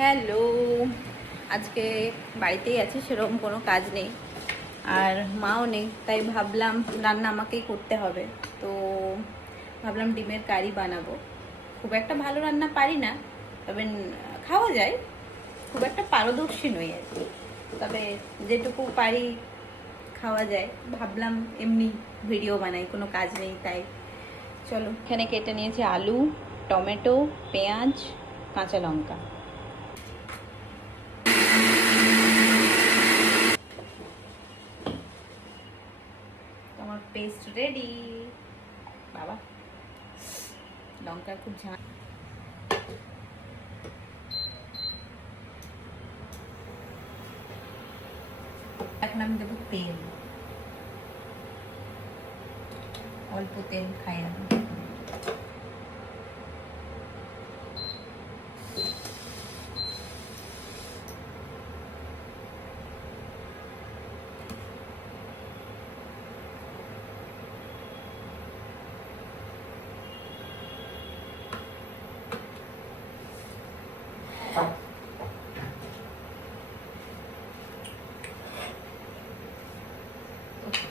Hello, আজকে বাড়িতেই আছি, সেরকম কোনো কাজ নেই আর মাও নেই, তাই ভাবলাম রান্না আমাকেই করতে হবে। তো ভাবলাম ডিমের কারি বানাবো। খুব একটা ভালো রান্না পারি না, তবে খাওয়া যায়। খুব একটা পারদর্শী নই আর কি, তবে যেটুকু পারি খাওয়া যায়। ভাবলাম এমনি ভিডিও বানাই, কোনো কাজ নেই তাই। চলো, এখানে কেটে নিয়েছি আলু, টমেটো, পেঁয়াজ, কাঁচা লঙ্কা। আমার পেস্ট রেডি। বাবা, লঙ্কা খুব ঝাল। এখন আমি দেবো তেল, অল্প তেল খাই আমি।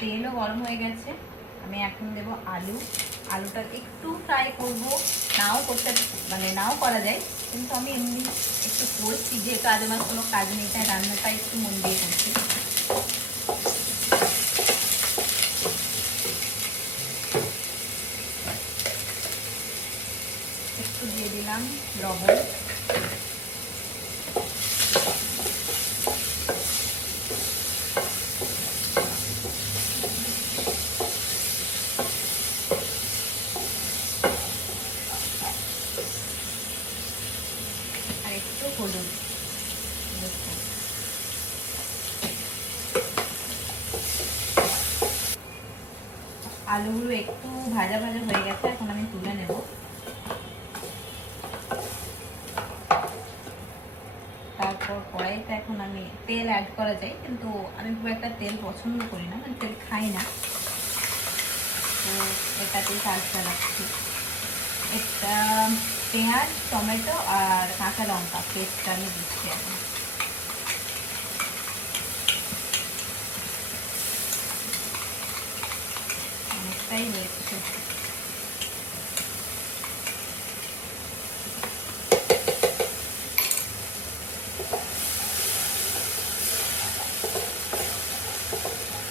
তেলও গরম হয়ে গেছে, আমি এখন দেবো আলু। আলুটা একটু ফ্রাই করব, নাও করতে নাও করা যায়, কিন্তু আমি এমনি একটু করছি, যেহেতু আজ আমার কোনো কাজ নেই তাই রান্নাটা একটু মন দিয়ে করছি। একটু দিয়ে দিলাম লবণ, আর একটু হলুদ। আলুগুলো একটু ভাজা ভাজা হয়ে গেছে, এখন আমি তুলে নেব। তারপর কড়াইতে এখন আমি তেল অ্যাড করা যায়, কিন্তু আমি খুব একটা তেল পছন্দ করি না, মানে তেল খাই না, তো এটাতেই কাজ চালাচ্ছি। একটা পেঁয়াজ, টমেটো আর কাঁচা লঙ্কা পেস্টটা আমি দিচ্ছি এখন। অনেকটাই হয়েছে।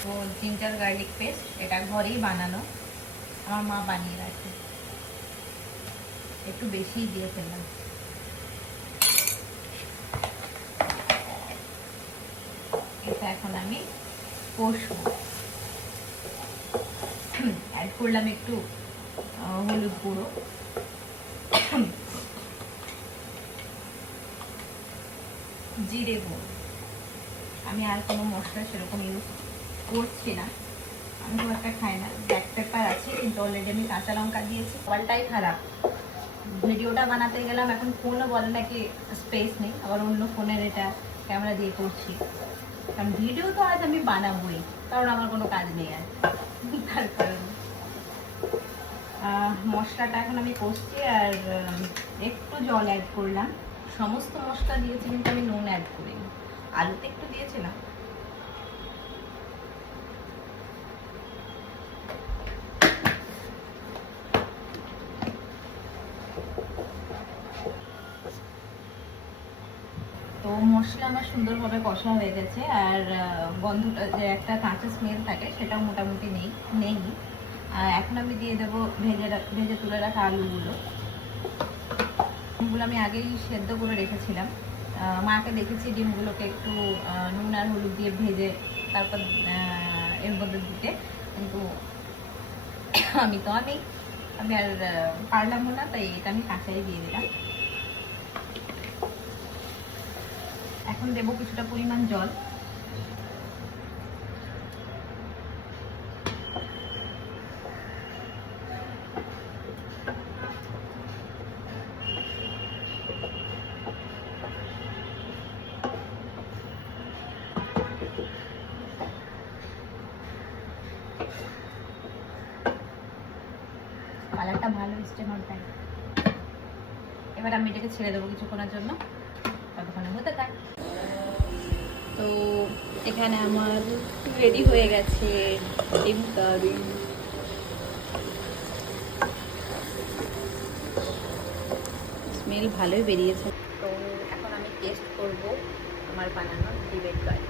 তো জিঞ্জার গার্লিক পেস্ট, এটা ঘরেই বানানো, আমার মা বানিয়ে রাখে। একটু বেশিই দিয়ে ফেললাম। এটা এখন আমি কষবো। অ্যাড করলাম একটু হলুদ গুঁড়ো, জিরে গুঁড়ো। আমি আর কোনো মশলা সেরকম ইউজ করছি না, আমি খুব একটা খাই না। ব্ল্যাক পেপার আছে, কিন্তু অলরেডি আমি কাঁচা লঙ্কা দিয়েছি। কলটাই খারাপ, ভিডিওটা বানাতে গেলাম, এখন ফোনও বলে নাকি স্পেস নেই, আবার অন্য ফোনের এটা ক্যামেরা দিয়ে করছি। কারণ ভিডিও তো আজ আমি বানাবোই, কারণ আমার কোনো কাজ নেই আর, তার কারণে। মশলাটা এখন আমি কষছি, আর একটু জল অ্যাড করলাম। সমস্ত মশলা দিয়েছি, কিন্তু আমি নুন অ্যাড করিনি। আলুতে একটু দিয়েছিলাম। তো মশলা আমার সুন্দরভাবে কষা হয়ে গেছে, আর গন্ধটা যে একটা কাঁচা স্মেল থাকে সেটাও মোটামুটি নেই। এখন আমি দিয়ে দেবো ভেজে তুলে রাখা আলুগুলো। ডিমগুলো আমি আগেই সেদ্ধ করে রেখেছিলাম। মাকে দেখেছি ডিমগুলোকে একটু নুন আর হলুদ দিয়ে ভেজে তারপর এর মধ্যে দিতে, কিন্তু আমি আর পারলাম না, তাই এটা আমি কাঁচাই দিয়ে দিলাম। এখন দেবো কিছুটা পরিমাণ জল। কালারটা ভালো এসছে, নট ব্যাড। এবার আমি এটাকে ছেড়ে দেবো কিছুক্ষণের জন্য, ততক্ষণ তো এখানে আমার রেডি হয়ে গেছে ডিম কারি। স্মেল ভালোই বেরিয়েছে। তো এখন আমি টেস্ট করব আমার বানানো ডিমের কারি।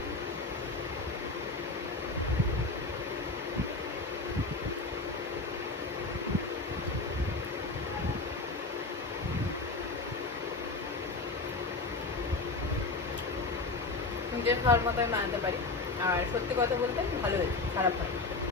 নিজের খাওয়ার মতোই বানাতে পারি, আর সত্যি কথা বলতে ভালো হয়েছে, খারাপ হয়নি।